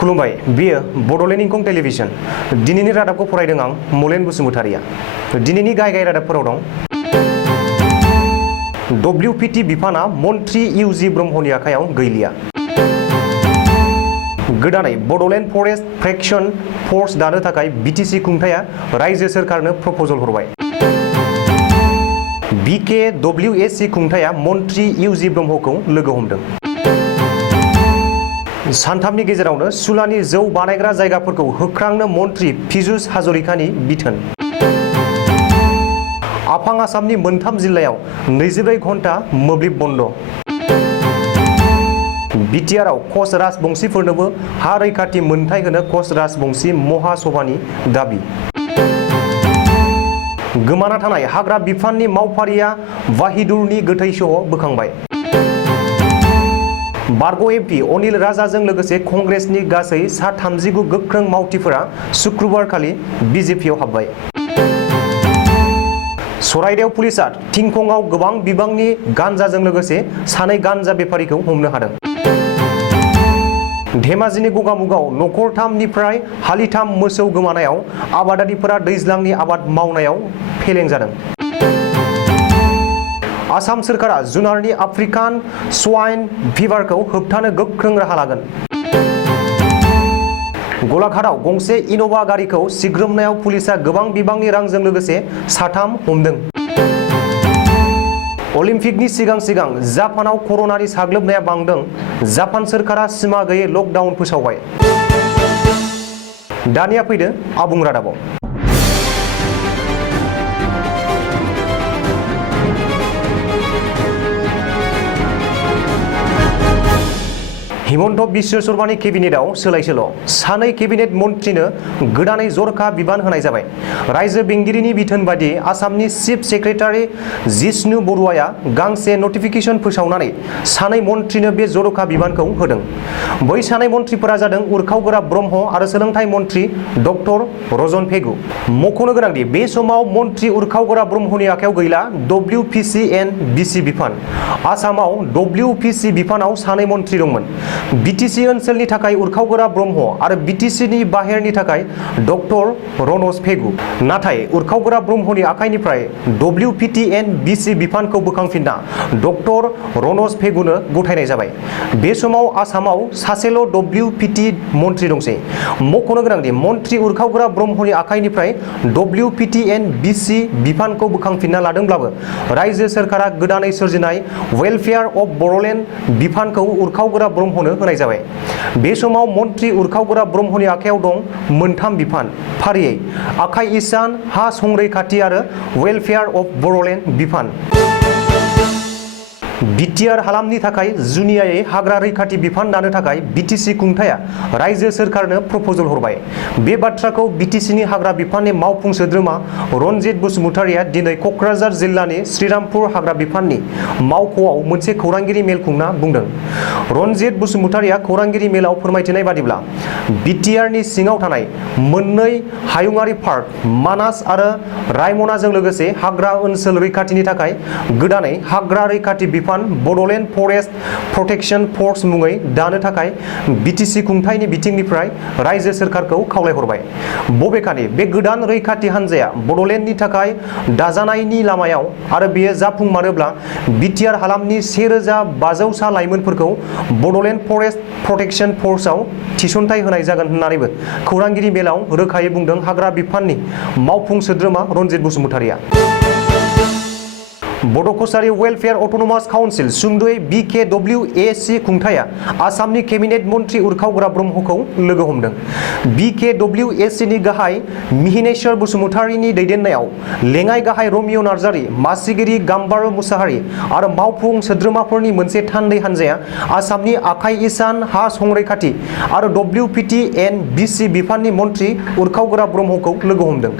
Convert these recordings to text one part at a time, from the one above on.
खुलुमबाय बेयो बड'लेण्ड इंखं टेलिभिजन दिनैनि रादाबखौ फरायदों आं मलेन बसुमतारिया दिनैनि गाहाय रादाबफोराव दं WPT बिफाना मन्त्रि इउजि ब्रह्मनि आखायाव गैलिया गोदानै बड'लेण्ड फरेस्ट फ्रेक्शन फोर्स दानो थाखाय BTC खुंथाया रायजो सोरखारनो प्रप'जल हरबाय BKWSC खुंथाया मन्त्रि इउजि ब्रह्मखौ लोगो हमदों सानथामनि गेजेरावनो सुलानि जौ बानायग्रा जायगाफोरखौ होख्रांनो मन्त्रि पीयूष हाजरिकानि बिथोन आफां आसामनि मोनथाम जिल्लायाव 24 घन्टा मोब्लिब बन्द बिटिआरआव कच राजबंशीफोरनोबो हा रैखाथि मोनथाय होनो कच राजबंशी महासभानि दाबि गोमाना थानाय हाग्रा बिफाननि मावफारिया वाहिदुरनि गोथै सह बोखांबाय बारग' MP अनिल राजाजों लोगोसे कंग्रेसनि गासै सा 39 गोख्रों मावथिफोरा शुक्रबारखालि BJPआव हाबबाय सराइदेव पुलिसआ थिंखंआव गोबां बिबांनि गान्जाजों लोगोसे सानै गान्जा बेफारिखौ हमनो हादों धेमाजिनि गगामुगाव नखरथामनिफ्राय हालिथाम मोसौ गोमानायाव आबादारिफोरा दैज्लांनि आबाद मावनायाव फेलें जादों आसाम सोरखारा जुनारनि आफ्रिकान स्वाइन फिभारखौ होबथानो गोख्रों राहा लागोन गलाघाटआव गंसे इनोभा गारिखौ सिग्रोमनायाव पुलिसआ गोबां बिबांनि रांजों लोगोसे साथाम हमदों अलिम्पिकनि सिगां जापानाव कर'नानि साग्लोबनाया बांदों जापान सोरखारा सिमा गैयै लकडाउन फोसावबाय दानिया फैदो आबुं रादाबाव हिमन्त बिश्व शर्मानि केबिनेटआव सोलायसोल' सानै केबिनेट मन्त्रिनो गोदानै जरखा बिबान होनाय जाबाय रायजो बेंगिरिनि बिथोन बायदि आसामनि चिफ सेक्रेटारि जिष्णु बरुवाया गांसे नटिफिकेशन फोसावनानै सानै मन्त्रिनो बे जरखा बिबानखौ होदों बै सानै मन्त्रिफोरा जादों उरखावगोरा ब्रह्म आरो सोलोंथाइ मन्त्रि डक्टर रजन पेगु मख'नो गोनांदि बे समाव मन्त्रि उरखावगोरा ब्रह्मनि आखायाव गैला WPC एन्ड BC बिफान आसामाव WPC बिफानाव सानै मन्त्रि दंमोन BTC ओनसोलनि थाखाय उरखावगोरा ब्रह्म आरो BTCनि बाहेरनि थाखाय डक्टर रनज पेगु नाथाय उरखावगोरा ब्रह्मनि आखाइनिफ्राय WPT एन्ड BC बिफानखौ बोखांफिनना डक्टर रनज पेगुनो गथायनाय जाबाय बे समाव आसामाव सासेल' WPT मन्त्रि दंसै मख'नो गोनांदि मन्त्रि उरखावगोरा ब्रह्मनि आखाइनिफ्राय WPT एन्ड BC बिफानखौ बोखांफिनना लादोंब्लाबो रायजो सोरखारा गोदानै सोरजिनाय वेलफेयार अफ बड'लेण्ड बिफानखौ उरखावगोरा ब्रह्मनो होनाय जाबाय बे समाव मन्त्रि उरखावगोरा ब्रह्मनि आखायाव दं मोनथाम बिफान फारियै आखाइ इसान हा संरैखाथि आरो वेलफेयार अफ बड'लेण्ड बिफान बिटिआर हालामनि थाखाय जुनियायै हाग्रा रैखाथि बिफान दानो थाखाय BTC खुंथाया रायजो सोरखारनो प्रप'जल हरबाय बे बाथ्राखौ BTCनि हाग्रा बिफाननि मावफुं सोद्रोमा रनजित बसुमतारिया दिनै क'क्राझार जिल्लानि श्रीरामपुर हाग्रा बिफाननि मावख'आव मोनसे खौरांगिरि मेल खुंना बुंदों रनजित बसुमतारिया खौरांगिरि मेलाव फोरमायथिनाय बादिब्ला बिटिआरनि सिङाव थानाय मोननै हायुङारि पार्क मानास आरो रायमनाजों लोगोसे हाग्रा ओनसोल रैखाथिनि थाखाय गोदानै हाग्रा रैखाथि बिफान बड'लेण्ड फरेस्ट प्रटेक्शन फोर्स मुङै दानो थाखाय BTC खुंथायनि बिथिंनिफ्राय रायजो सोरखारखौ खावलायहरबाय बबेखानि बे गोदान रैखाथि हान्जाया बड'लेण्डनि थाखाय दाजानायनि लामायाव आरो बेयो जाफुंमारोब्ला बिटिआर हालामनि 1500 सा लाइमोनफोरखौ बड'लेण्ड फरेस्ट प्रटेक्शन फोर्सआव थिसनथाय होनाय जागोन होननानैबो खौरांगिरि मेलाव रोखायै बुंदों हाग्रा बिफाननि मावफुं सोद्रोमा रनजित बसुमतारिया बड' कछारी वेलफेयार अट'नमास काउन्सिल सुंद'यै BKWSC खुंथाया आसामनि केबिनेट मन्त्रि उरखावगोरा ब्रह्मखौ लोगो हमदों BKWSCनि गाहाय मिहिनेश्वर बसुमतारिनि दैदेननायाव लेङाइ गाहाय रमिय' नार्जारि मासिगिरि गाम्बार मुसाहारि आरो मावफुं सोद्रोमाफोरनि मोनसे थान्दै हान्जाया आसामनि आखाइ इसान हा संरैखाथि आरो WPT एन्ड BC बिफाननि मन्त्रि उरखावगोरा ब्रह्मखौ लोगो हमदों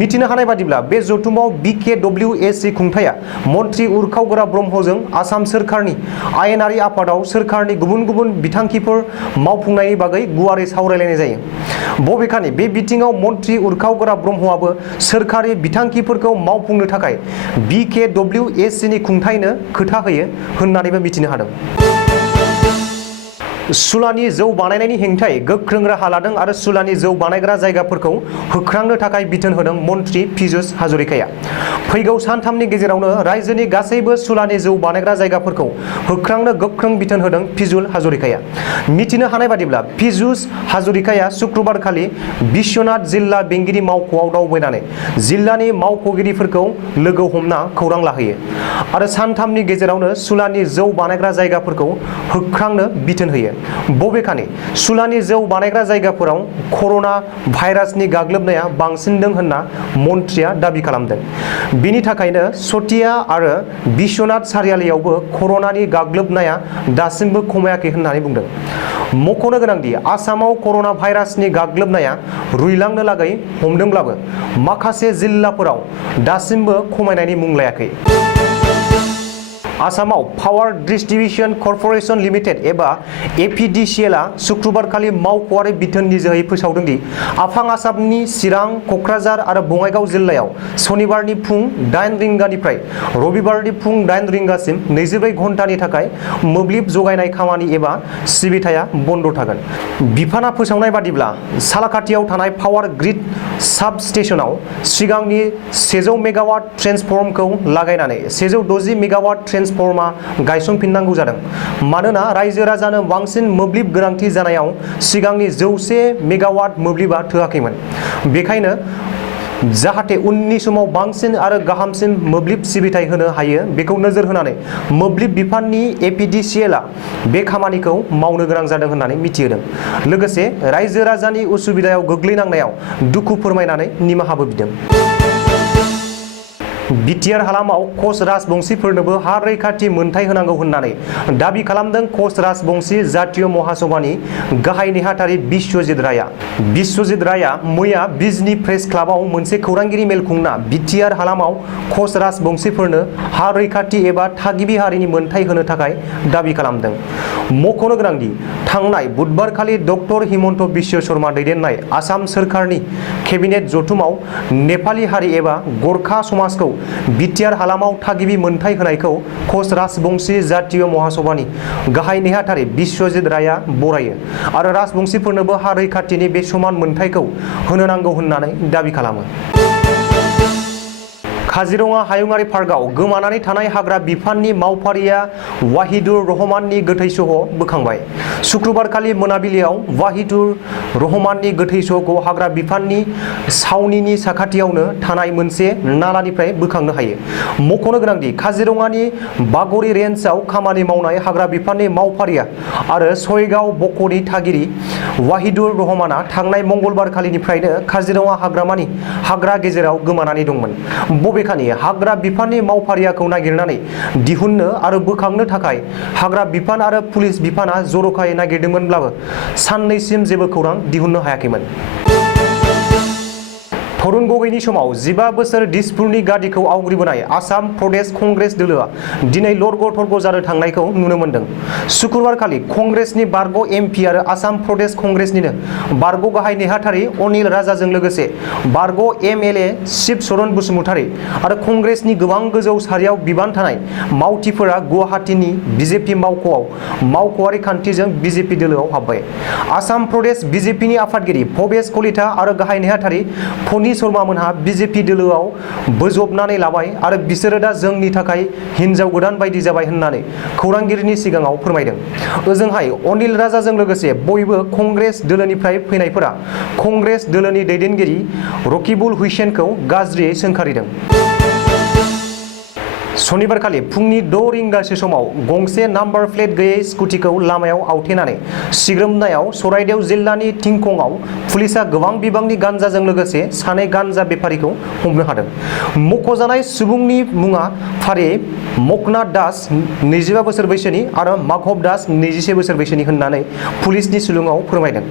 मिथिनो हानाय बादिब्ला बे जथुमाव BKWSC खुंथाया मन्त्रि उरखावगोरा ब्रह्मजों आसाम सोरखारनि आयेनारि आफादाव सोरखारनि गुबुन गुबुन बिथांखिफोर मावफुंनायनि बागै गुवारै सावरायलायनाय जायो बबेखानि बे बिथिङाव मन्त्रि उरखावगोरा ब्रह्मआबो सोरखारि बिथांखिफोरखौ मावफुंनो थाखाय BKWSCनि खुंथायनो खोथा होयो होननानैबो मिथिनो हादों सुलानि जौ बानायनायनि हेंथायै गोख्रों राहा लादों आरो सुलानि जौ बानायग्रा जायगाफोरखौ होख्रांनो थाखाय बिथोन होदों मन्त्रि पीयूष हाजरिकाया। फैगौ सानथामनि गेजेरावनो रायजोनि गासैबो सुलानि जौ बानायग्रा जायगाफोरखौ होख्रांनो गोख्रों बिथोन होदों पीयूष हाजरिकाया। मिथिनो हानाय बादिब्ला पीयूष हाजरिकाया शुक्रबारखालि बिश्वनाथ जिल्ला बेंगिरि मावख'आव दावबायनानै जिल्लानि मावख'गिरिफोरखौ लोगो हमना खौरां लाहैयो आरो सानथामनि गेजेरावनो सुलानि जौ बानायग्रा जायगाफोरखौ होख्रांनो बिथोन होयो। बबेखानि सुलानि जौ बानायग्रा जायगाफोराव कर'ना भाइरासनि गाग्लोबनाया बांसिनदों होनना मन्थ्रिया दाबि खालामदों। बिनि थाखायनो सटिया आरो बिश्वनाथ सारियालियावबो कर'नानि गाग्लोबनाया दासिमबो खमायाखै होननानै बुंदों। मख'नो गोनांदि आसामाव कर'ना भाइरासनि गाग्लोबनाया रुइलांनो लागै हमदोंब्लाबो माखासे जिल्लाफोराव दासिमबो खमायनायनि मुं लायाखै। आसामाव पावार डिस्ट्रिबिउशन कर्परेशन लिमिटेड एबा एपिडिसिएलआ शुक्रबारखालि मावख'आरि बिथोननि जोहै फोसावदोंदि आफां आसामनि चिरां, क'क्राझार आरो बङाइगाव जिल्लायाव सनिबारनि फुं 8 रिंगानिफ्राय रबिबारनि फुं 8 रिंगासिम 24 घन्टानि थाखाय मोब्लिब जगायनाय खामानि एबा सिबिथाया बन्द थागोन। बिफाना फोसावनाय बादिब्ला सालाकाथियाव थानाय पावार ग्रिड साब स्टेशनाव सिगांनि 100 मेगावाट ट्रेन्सफर्मखौ लागायनानै 160 मेगावाट ट्रेन्सफर्मा गायसनफिननांगौ जादों। मानोना रायजो राजानो बांसिन मोब्लिब गोनांथि जानायाव सिगांनि 100 मेगावाट मोब्लिबा थोआखैमोन। बेखायनो जाहाथे उननि समाव बांसिन आरो गाहामसिन मोब्लिब सिबिथाय होनो हायो बेखौ नोजोर होनानै मोब्लिब बिफाननि एपिडिसिएलआ बे खामानिखौ मावनो गोनां जादों होननानै मिथिहोदों। लोगोसे रायजो राजानि उसुबिदायाव गोग्लैनांनायाव दुखु फोरमायनानै निमाहाबो बिदों। बिटिआर हालामाव कच राजबंशीफोरनोबो हा रैखाथि मोनथाय होनांगौ होननानै दाबि खालामदों कच राजबंशी जातीय महासभानि गाहाय नेहाथारि बिश्वजित रायआ। बिश्वजित रायआ मैया बिजनी प्रेस क्लाबाव मोनसे खौरांगिरि मेल खुंना बिटिआर हालामाव कच राजबंशीफोरनो हा रैखाथि एबा थागिबि हारिनि मोनथाय होनो थाखाय दाबि खालामदों। मख'नो गोनांदि थांनाय बुधबारखालि डक्टर हिमन्त बिश्व शर्मा दैदेननाय आसाम सोरखारनि केबिनेट जथुमाव नेपाली हारि एबा गरखा समाजखौ बिटिआर हालामाव थागिबि मोनथाय होनायखौ कच राजबंशी जातीय महासभानि गाहाय नेहाथारि बिश्वजित रायआ बरायो आरो राजबंशीफोरनोबो हा रैखाथिनि बे समान मोनथायखौ होनो नांगौ होननानै दाबि खालामो। काजिरङा हायुङारि पार्कआव गोमानानै थानाय हाग्रा बिफाननि मावफारिया वाहिदुर रहमाननि गोथै सह' बोखांबाय। शुक्रबारखालि मोनाबिलियाव वाहिदुर रहमाननि गोथै सह'खौ हाग्रा बिफाननि सावनिनि साखाथियावनो थानाय मोनसे नालानिफ्राय बोखांनो हायो। मख'नो गोनांदि काजिरङानि बागरि रेन्जआव खामानि मावनाय हाग्रा बिफाननि मावफारिया आरो सयगाव बक'नि थागिरि वाहिदुर रहमाना थांनाय मंगलबारखालिनिफ्रायनो काजिरङा हाग्रामानि हाग्रा गेजेराव गोमानानै दंमोन। बबेखानि हाग्रा बिफाननि मावफारियाखौ नागिरनानै दिहुननो आरो बोखांनो थाखाय हाग्रा बिफान आरो पुलिस बिफाना जर'खायै नागिरदोंमोनब्लाबो साननैसिम जेबो खौरां दिहुननो हायाखैमोन। तरुण गगैनि समाव 15 बोसोर दिसपुरनि गादिखौ आवग्रिबोनाय आसाम प्रदेश कंग्रेस दोलोआ दिनै लरग' थरग' जानो थांनायखौ नुनो मोन्दों। शुक्रबारखालि कंग्रेसनि बारग' एमपि आरो आसाम प्रदेश कंग्रेसनिनो बारग' गाहाय नेहाथारि अनिल राजाजों लोगोसे बारग' एमएलए शिबचरण बसुमतारी आरो कंग्रेसनि गोबां गोजौ सारियाव बिबान थानाय मावथिफोरा गुवाहाटीनि बिजेपि मावख'आव मावख'आरि खान्थिजों बिजेपि दोलोआव हाबबाय। आसाम प्रदेश बिजेपिनि आफादगिरि भबेश कलिता आरो गाहाय नेहाथारि फनि शर्मा मोनहा बिजेपि दोलोआव बोजबनानै लाबाय आरो बिसोरो दा जोंनि थाखाय हिनजाव गोदान बायदि जाबाय होननानै खौरांगिरिनि सिगाङाव फोरमायदों। ओजोंहाय अनिल राजाजों लोगोसे बयबो कंग्रेस दोलोनिफ्राय फैनायफोरा कंग्रेस दोलोनि दैदेनगिरि रकिबुल हुसैनखौ गाज्रियै सोंखारिदों। सनिबारखालि फुंनि 6 रिंगासो समाव गंसे नाम्बार प्लेट गैयै स्कुटिखौ लामायाव आवथेनानै सिग्रोमनायाव सराइदेव जिल्लानि थिंखंआव पुलिसा गोबां बिबांनि गान्जाजों लोगोसे सानै गान्जा बेफारिखौ हमनो हादों। मख'जानाय सुबुंनि मुङा फारियै मकनाथ दास 25 बोसोर बैसोनि आरो माघव दास 21 बोसोर बैसोनि होननानै पुलिसनि सुलुङाव फोरमायदों।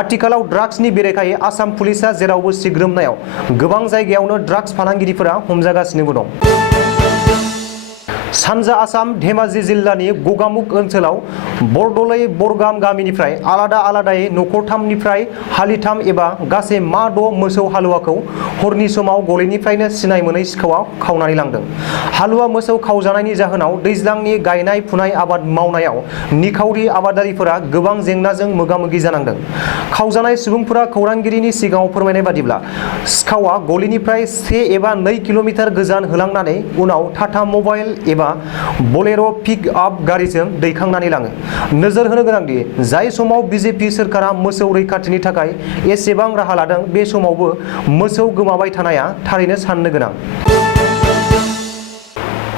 आथिखालाव ड्राग्सनि बेरेखायै आसाम पुलिसा जेरावबो सिग्रोमनायाव गोबां जायगायावनो ड्राग्स फालांगिरिफोरा हमजागासिनोबो दं। सानजा आसाम धेमाजि जिल्लानि गगामुख ओनसोलाव बरदलै बरगाम गामिनिफ्राय आलादा आलादायै नखरथामनिफ्राय हालिथाम एबा गासै मा द' मोसौ हालुवाखौ हरनि समाव गलिनिफ्रायनो सिनाय मोनै सिखावा खावनानै लांदों। हालुवा मोसौ खावजानायनि जाहोनाव दैज्लांनि गायनाय फुनाय आबाद मावनायाव निखावरि आबादारिफोरा गोबां जेंनाजों मोगा-मोगि जानांदों। खावजानाय सुबुंफोरा खौरांगिरिनि सिगाङाव फोरमायनाय बादिब्ला सिखावा गलिनिफ्राय 1 एबा 2 किल'मिटार गोजान होलांनानै उनाव टाटा मबाइल एबा बलेर' पिक आप गारिजों दैखांनानै लाङो। नोजोर होनो गोनांदि जाय समाव बिजेपि सोरखारा मोसौ रैखाथिनि थाखाय एसेबां राहा लादों बे समावबो मोसौ गोमाबाय थानाया थारैनो साननो गोनां।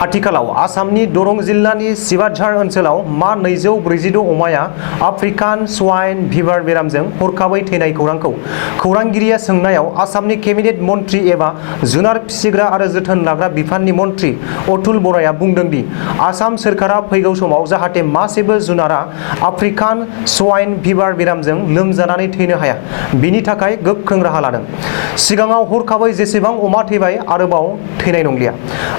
आथिखालाव आसामनि दरं जिल्लानि सिबाझार ओनसोलाव मा 242 अमाया आफ्रिकान स्वाइन फिभार बेरामजों हरखाबै थैनाय खौरांखौ खौरांगिरिया सोंनायाव आसामनि केबिनेट मन्थ्रि एबा जुनार फिसिग्रा आरो जोथोन लाग्रा बिफाननि मन्थ्रि अतुल बराया बुंदों दि आसाम सोरखारा फैगौ समाव जाहाथे मासेबो जुनारा आफ्रिकान स्वाइन फिभार बेरामजों लोमजानानै थैनो हाया बेनि थाखाय गोख्रों राहा लादों। सिगाङाव हरखाबै जेसेबां अमा थैबाय आरोबाव थैनाय नंलिया।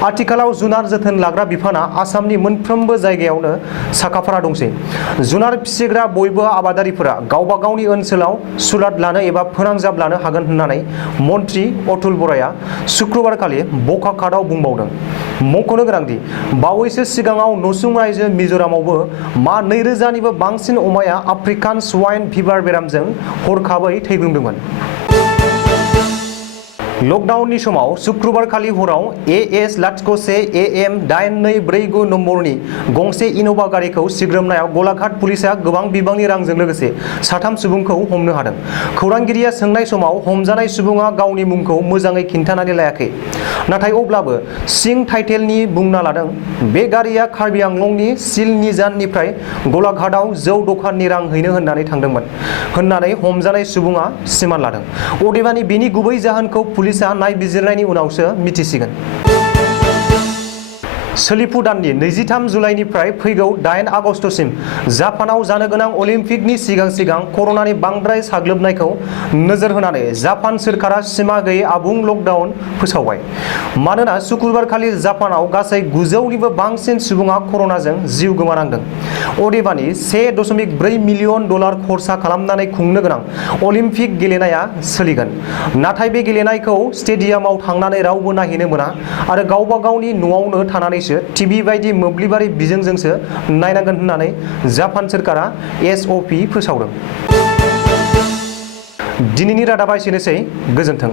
आथिखालाव जुनार जोथोन लाग्रा बिफाना आसामनि मोनफ्रोमबो जायगायावनो साखाफारा दंसै। जुनार फिसिग्रा बयबो आबादारिफोरा गावबा गावनि ओनसोलाव सुलाद लानो एबा फोनांजाब लानो हागोन होननानै मन्थ्रि अतुल बराया शुक्रबारखालि बकाखातआव बुंबावदों। मख'नो गोनांदि बावैसो सिगाङाव नसुं रायजो मिज'रामावबो मा 2000 निबो बांसिन अमाया आफ्रिकान स्वाइन फिभार बेरामजों हरखाबै थैग्लुंदोंमोन। लकडाउननि समाव शुक्रबारखालि हराव AS-01 AM 8249 नम्बरनि गंसे इन'भा गारिखौ सिग्रोमनायाव गलाघाट पुलिसआ गोबां बिबांनि रांजों लोगोसे 3 सुबुंखौ हमनो हादों। खौरांगिरिया सोंनाय समाव हमजानाय सुबुङा गावनि मुंखौ मोजाङै खिन्थानानै लायाखै। नाथाय अब्लाबो सिं टाइटेलनि बुंना लादों। बे गारिया कार्बि आंलंनि सिलनिजाननिफ्राय गलाघाटआव जौ दखाननि रां हैनो होननानै थांदोंमोन होननानै हमजानाय सुबुङा सिमान लादों। अदेबानि बेनि गुबै जाहोनखौ पुलिसआ नायबिजिरनायनि उनावसो मिथिसिगोन। सोलिफु दाननि 23 जुलाइनिफ्राय फैगौ 8 आगस्तसिम जापानाव जानो गोनां अलिम्पिकनि सिगां कर'नानि बांद्राय साग्लोबनायखौ नोजोर होनानै जापान सोरखारा सिमा गैयै आबुं लकडाउन फोसावबाय। मानोना शुक्रबारखालि जापानाव गासै 900 निबो बांसिन सुबुङा कर'नाजों जिउ गोमानांदों। अदेबानि $1.4 मिलियन खरसा खालामनानै खुंनो गोनां अलिम्पिक गेलेनाया सोलिगोन। नाथाय बे गेलेनायखौ स्टेडियामाव थांनानै रावबो नायहैनो मोना आरो गावबा गावनि न'आवनो थानानै टिभि बायदि मोब्लिबारि बिजोंजोंसो नायनांगोन होननानै जापान सोरखारा SOP फोसावदों। दिनैनि रादाबा एसेनोसै। गोजोन्थों।